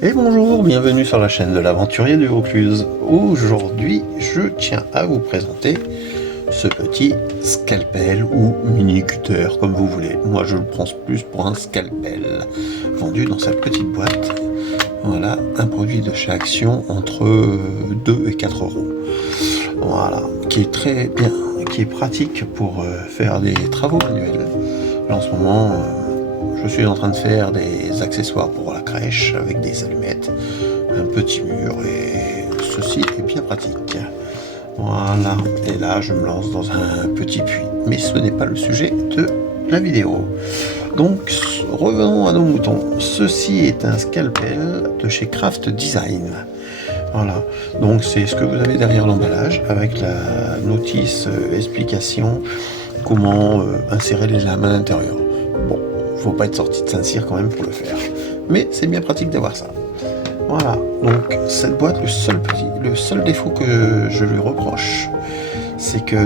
Et bonjour, bienvenue sur la chaîne de l'aventurier du Vaucluse. Aujourd'hui, je tiens à vous présenter ce petit scalpel ou mini cutter, comme vous voulez. Moi, je le prends plus pour un scalpel, vendu dans sa petite boîte. Voilà, un produit de chez Action entre 2 et 4 euros. Voilà, qui est très bien, qui est pratique pour faire des travaux manuels. Là, en ce moment, je suis en train de faire des accessoires pour la crèche avec des allumettes, un petit mur, et ceci est bien pratique. Voilà, et là je me lance dans un petit puits, mais ce n'est pas le sujet de la vidéo. Donc revenons à nos moutons. Ceci est un scalpel de chez Craft Design. Voilà, donc c'est ce que vous avez derrière l'emballage avec la notice explication comment insérer les lames à l'intérieur. Bon, faut pas être sorti de Saint-Cyr quand même pour le faire, mais c'est bien pratique d'avoir ça. Voilà, donc cette boîte, le seul défaut que je lui reproche, c'est que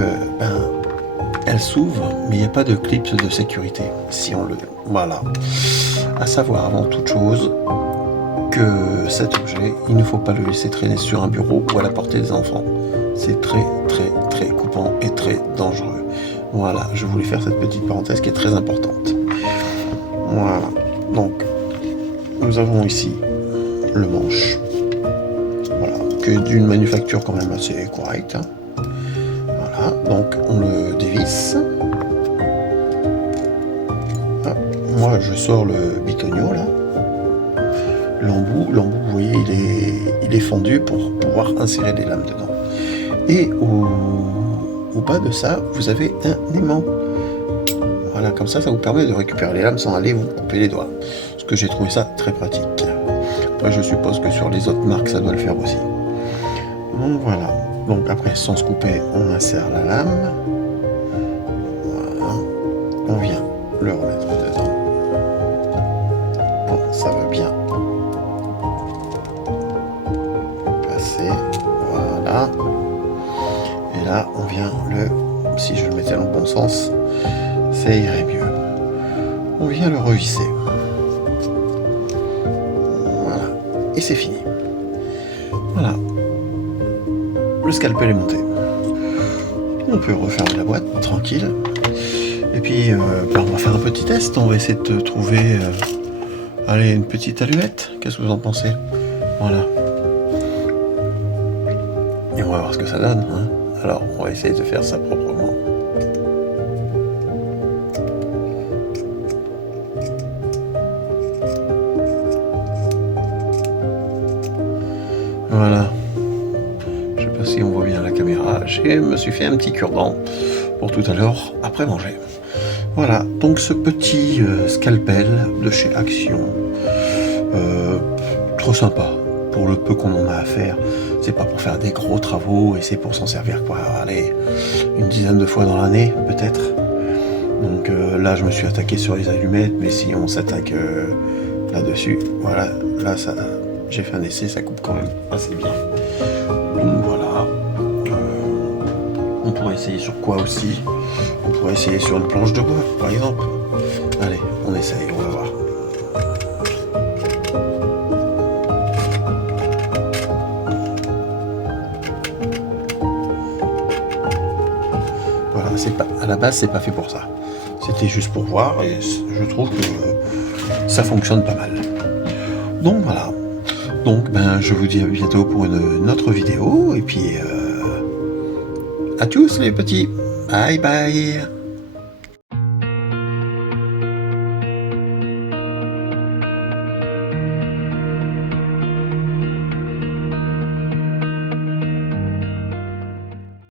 elle s'ouvre, mais il n'y a pas de clips de sécurité. Si on le, voilà, à savoir avant toute chose que cet objet, il ne faut pas le laisser traîner sur un bureau ou à la portée des enfants. C'est très coupant et très dangereux. Voilà, je voulais faire cette petite parenthèse qui est très importante. Voilà, donc nous avons ici le manche, voilà, qui est d'une manufacture quand même assez correcte. Voilà, donc on le dévisse. Ah, moi je sors le bitonio là. L'embout, vous voyez, il est fendu pour pouvoir insérer des lames dedans. Et au bas de ça, vous avez un aimant. Voilà, comme ça vous permet de récupérer les lames sans aller vous couper les doigts. Parce que j'ai trouvé ça très pratique. Après, je suppose que sur les autres marques, ça doit le faire aussi. Donc voilà. Donc après, sans se couper, on insère la lame. Voilà. On vient le remettre dedans. Bon, ça va bien passer. Voilà. Et là, on vient si je le mettais dans le bon sens, ça irait mieux. On vient le revisser. Voilà. Et c'est fini. Voilà. Le scalpel est monté. On peut refermer la boîte, tranquille. Et puis, on va faire un petit test. On va essayer de trouver allez, une petite allumette. Qu'est-ce que vous en pensez? Voilà. Et on va voir ce que ça donne. Hein. Alors, on va essayer de faire ça proprement. Voilà. Je sais pas si on voit bien la caméra. Je me suis fait un petit cure-dent pour tout à l'heure, après manger. Voilà, donc ce petit scalpel de chez Action, trop sympa. Pour le peu qu'on en a à faire, c'est pas pour faire des gros travaux et c'est pour s'en servir quoi, allez, une dizaine de fois dans l'année peut-être. Donc là je me suis attaqué sur les allumettes, mais si on s'attaque là-dessus, voilà, là ça, j'ai fait un essai, ça coupe quand même assez bien. Donc voilà, on pourrait essayer sur quoi aussi? On pourrait essayer sur une planche de bois par exemple. Allez, on essaye, on va voir. Voilà, c'est pas, à la base c'est pas fait pour ça. C'était juste pour voir et je trouve que ça fonctionne pas mal. Donc voilà. Donc je vous dis à bientôt pour une autre vidéo et puis à tous les petits. Bye bye.